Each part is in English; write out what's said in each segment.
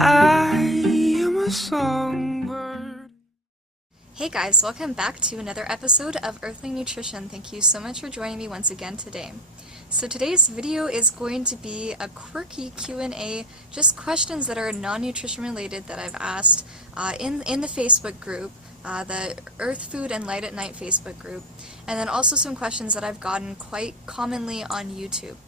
I am a songbird. Hey guys, welcome back to another episode of Earthling Nutrition. Thank you so much for joining me once again today. So today's video is going to be a quirky Q&A, just questions that are non-nutrition related that I've asked in the Facebook group, the Earth Food and Light at Night Facebook group, and then also some questions that I've gotten quite commonly on YouTube.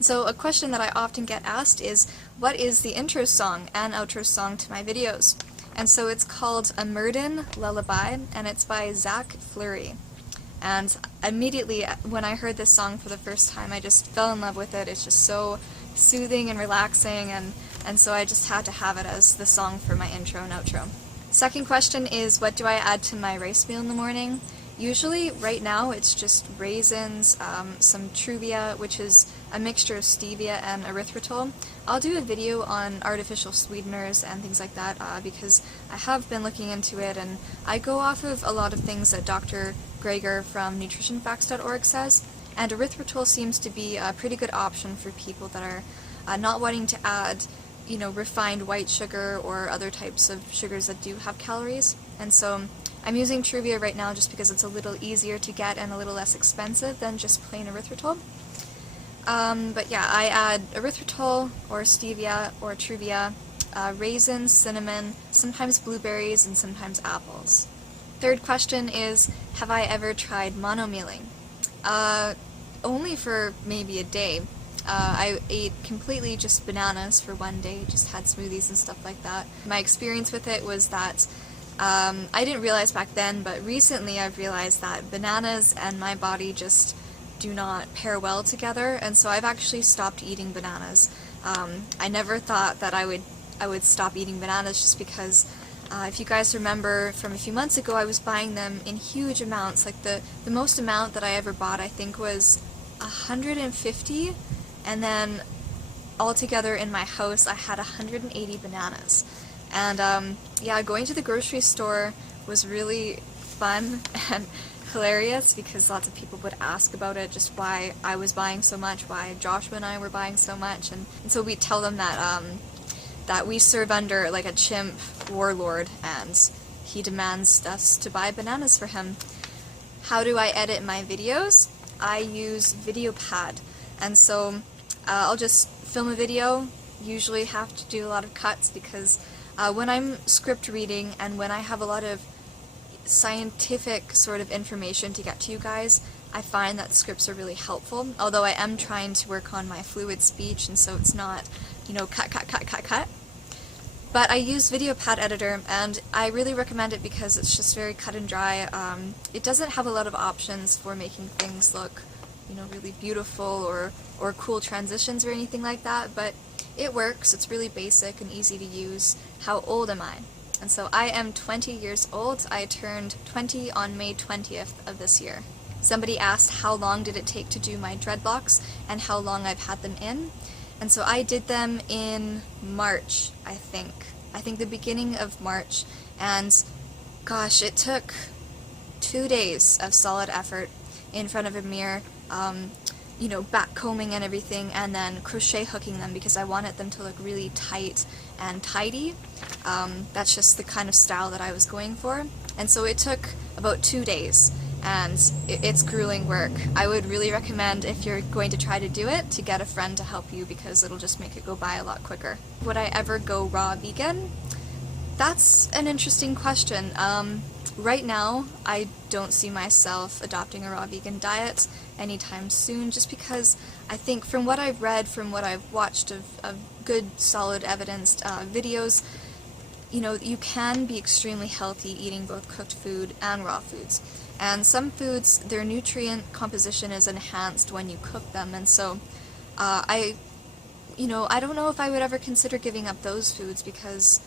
So a question that I often get asked is, what is the intro song and outro song to my videos? And so it's called A Murden Lullaby, and it's by Zach Fleury. And immediately when I heard this song for the first time, I just fell in love with it. It's just so soothing and relaxing, and so I just had to have it as the song for my intro and outro. Second question is, what do I add to my rice meal in the morning? Usually, right now, it's just raisins, some truvia, which is a mixture of stevia and erythritol. I'll do a video on artificial sweeteners and things like that because I have been looking into it, and I go off of a lot of things that Dr. Greger from nutritionfacts.org says, and erythritol seems to be a pretty good option for people that are not wanting to add, refined white sugar or other types of sugars that do have calories. And so I'm using truvia right now just because it's a little easier to get and a little less expensive than just plain erythritol. But yeah, I add erythritol or stevia or truvia, raisins, cinnamon, sometimes blueberries, and sometimes apples. Third question is, have I ever tried mono-mealing? Only for maybe a day. I ate completely just bananas for one day, just had smoothies and stuff like that. My experience with it was that I didn't realize back then, but recently I've realized that bananas and my body just do not pair well together, and so I've actually stopped eating bananas. I never thought that I would stop eating bananas just because if you guys remember from a few months ago, I was buying them in huge amounts. Like the most amount that I ever bought, I think, was 150, and then altogether in my house I had 180 bananas. And yeah, going to the grocery store was really fun and hilarious because lots of people would ask about it, just why I was buying so much, why Joshua and I were buying so much, and so we'd tell them that that we serve under like a chimp warlord and he demands us to buy bananas for him. How do I edit my videos? I use VideoPad, and so I'll just film a video, usually have to do a lot of cuts because when I'm script reading and when I have a lot of scientific sort of information to get to you guys, I find that scripts are really helpful, although I am trying to work on my fluid speech, and so it's not, cut. But I use VideoPad Editor, and I really recommend it because it's just very cut and dry. It doesn't have a lot of options for making things look, really beautiful or cool transitions or anything like that, but it works. It's really basic and easy to use. How old am I? And so I am 20 years old. I turned 20 on May 20th of this year. Somebody asked how long did it take to do my dreadlocks and how long I've had them in. And so I did them in March, I think. I think the beginning of March. And gosh, it took 2 days of solid effort in front of a mirror, back combing and everything, and then crochet hooking them because I wanted them to look really tight and tidy. That's just the kind of style that I was going for. And so it took about 2 days, and it's grueling work. I would really recommend, if you're going to try to do it, to get a friend to help you because it'll just make it go by a lot quicker. Would I ever go raw vegan? That's an interesting question. Right now, I don't see myself adopting a raw vegan diet anytime soon, just because I think from what I've read, from what I've watched of good, solid, evidenced videos, you can be extremely healthy eating both cooked food and raw foods. And some foods, their nutrient composition is enhanced when you cook them, and so I don't know if I would ever consider giving up those foods because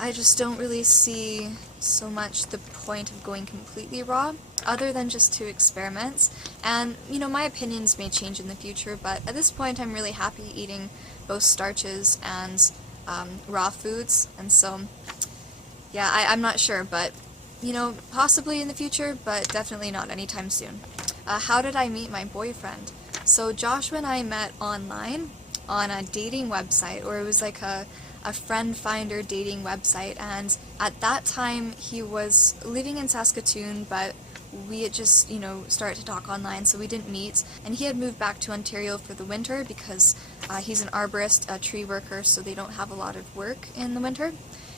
I just don't really see so much the point of going completely raw, other than just to experiment. And, my opinions may change in the future, but at this point I'm really happy eating both starches and raw foods, and so, yeah, I'm not sure, but, possibly in the future, but definitely not anytime soon. How did I meet my boyfriend? So Joshua and I met online on a dating website, or it was like a a friend finder dating website, and at that time he was living in Saskatoon, but we had just, started to talk online, so we didn't meet. And he had moved back to Ontario for the winter because he's an arborist, a tree worker, so they don't have a lot of work in the winter.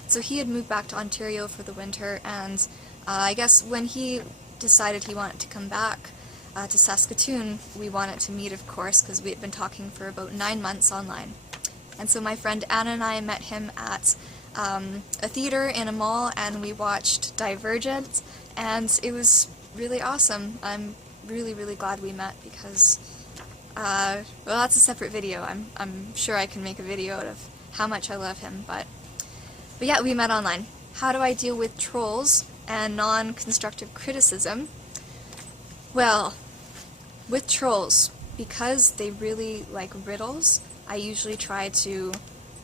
So he had moved back to Ontario for the winter, and I guess when he decided he wanted to come back to Saskatoon, we wanted to meet, of course, because we had been talking for about 9 months online. And so my friend Anna and I met him at a theater in a mall, and we watched Divergent, and it was really awesome. I'm really, really glad we met because, well, that's a separate video. I'm sure I can make a video out of how much I love him, but yeah, we met online. How do I deal with trolls and non-constructive criticism? Well, with trolls, because they really like riddles, I usually try to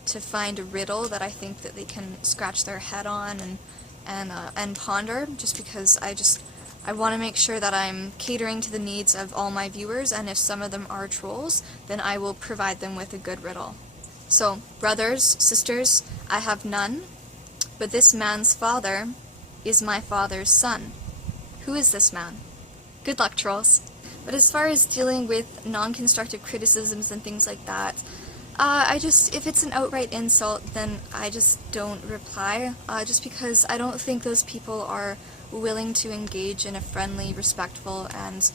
find a riddle that I think that they can scratch their head on and ponder, just because I want to make sure that I'm catering to the needs of all my viewers, and if some of them are trolls, then I will provide them with a good riddle. So, brothers, sisters, I have none, but this man's father is my father's son. Who is this man? Good luck, trolls. But as far as dealing with non-constructive criticisms and things like that, if it's an outright insult, then I just don't reply, just because I don't think those people are willing to engage in a friendly, respectful, and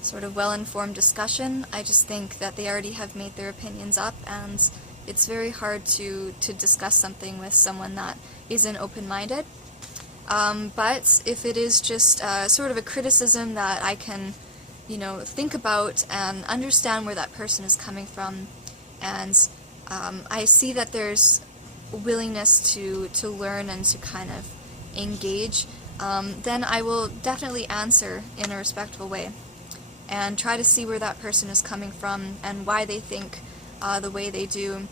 sort of well-informed discussion. I just think that they already have made their opinions up, and it's very hard to discuss something with someone that isn't open-minded. But if it is just sort of a criticism that I can, think about and understand where that person is coming from, and I see that there's willingness to learn and to kind of engage, then I will definitely answer in a respectful way and try to see where that person is coming from and why they think the way they do.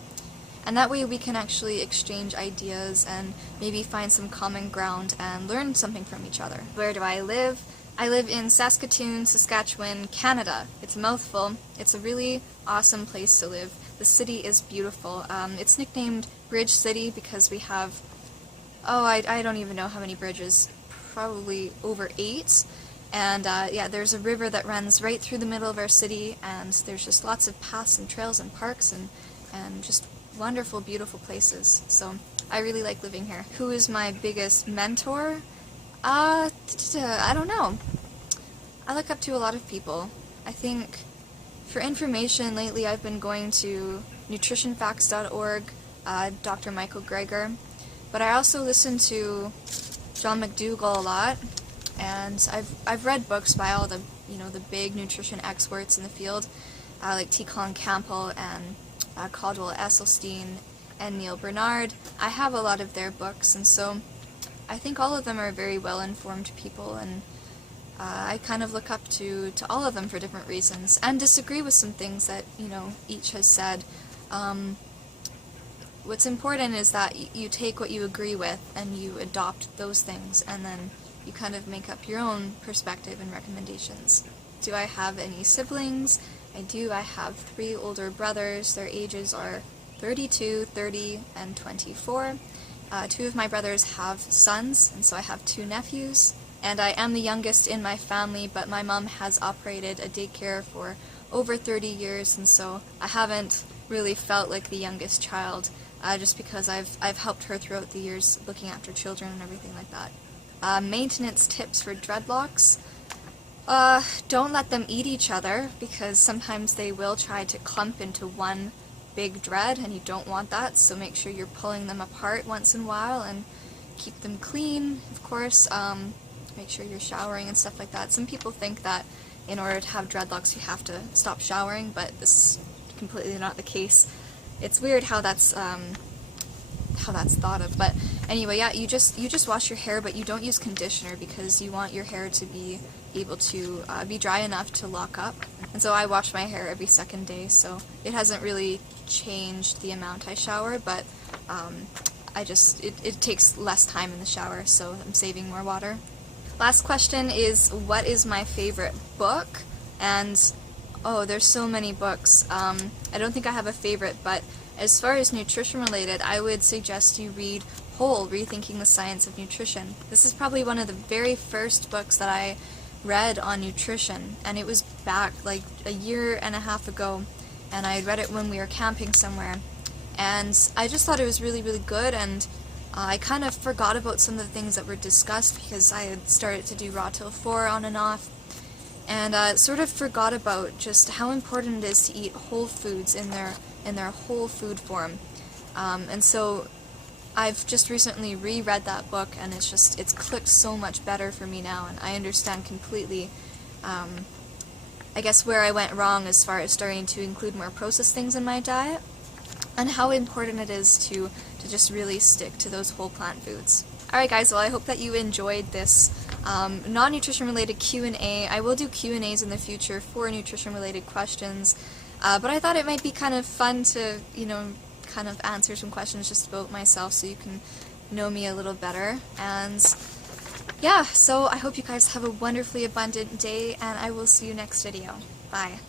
And that way we can actually exchange ideas and maybe find some common ground and learn something from each other. Where do I live? I live in Saskatoon, Saskatchewan, Canada. It's a mouthful. It's a really awesome place to live. The city is beautiful. It's nicknamed Bridge City because we have, I don't even know how many bridges, probably over 8. And yeah, there's a river that runs right through the middle of our city, and there's just lots of paths and trails and parks and just wonderful, beautiful places. So I really like living here. Who is my biggest mentor? I don't know. I look up to a lot of people. I think for information lately I've been going to nutritionfacts.org, Dr. Michael Greger, but I also listen to John McDougall a lot, and I've read books by all the the big nutrition experts in the field, like Colin Campbell and Caldwell Esselstyn and Neil Bernard. I have a lot of their books, and so I think all of them are very well-informed people, and I kind of look up to all of them for different reasons, and disagree with some things that, each has said. What's important is that you take what you agree with and you adopt those things, and then you kind of make up your own perspective and recommendations. Do I have any siblings? I do. I have 3 older brothers. Their ages are 32, 30, and 24. 2 of my brothers have sons, and so I have 2 nephews. And I am the youngest in my family, but my mom has operated a daycare for over 30 years, and so I haven't really felt like the youngest child, just because I've helped her throughout the years looking after children and everything like that. Maintenance tips for dreadlocks. Don't let them eat each other, because sometimes they will try to clump into one big dread, and you don't want that, so make sure you're pulling them apart once in a while, and keep them clean, of course. Make sure you're showering and stuff like that. Some people think that in order to have dreadlocks you have to stop showering, but this is completely not the case. It's weird how that's thought of, but anyway, yeah, you just wash your hair, but you don't use conditioner because you want your hair to be able to be dry enough to lock up. And so I wash my hair every second day, so it hasn't really changed the amount I shower, but it takes less time in the shower, so I'm saving more water. Last question is, what is my favorite book? And oh, there's so many books. I don't think I have a favorite, but As far as nutrition related, I would suggest you read Whole, Rethinking the Science of Nutrition. This is probably one of the very first books that I read on nutrition, and it was back like a year and a half ago, and I read it when we were camping somewhere, and I just thought it was really, really good, and I kind of forgot about some of the things that were discussed because I had started to do Raw Till 4 on and off, and sort of forgot about just how important it is to eat whole foods in their whole food form. And so I've just recently reread that book, and it's clicked so much better for me now, and I understand completely, I guess, where I went wrong as far as starting to include more processed things in my diet, and how important it is to just really stick to those whole plant foods. Alright guys, well I hope that you enjoyed this non-nutrition related Q&A. I will do Q&As in the future for nutrition related questions, but I thought it might be kind of fun to, kind of answer some questions just about myself so you can know me a little better. And yeah, so I hope you guys have a wonderfully abundant day, and I will see you next video. Bye.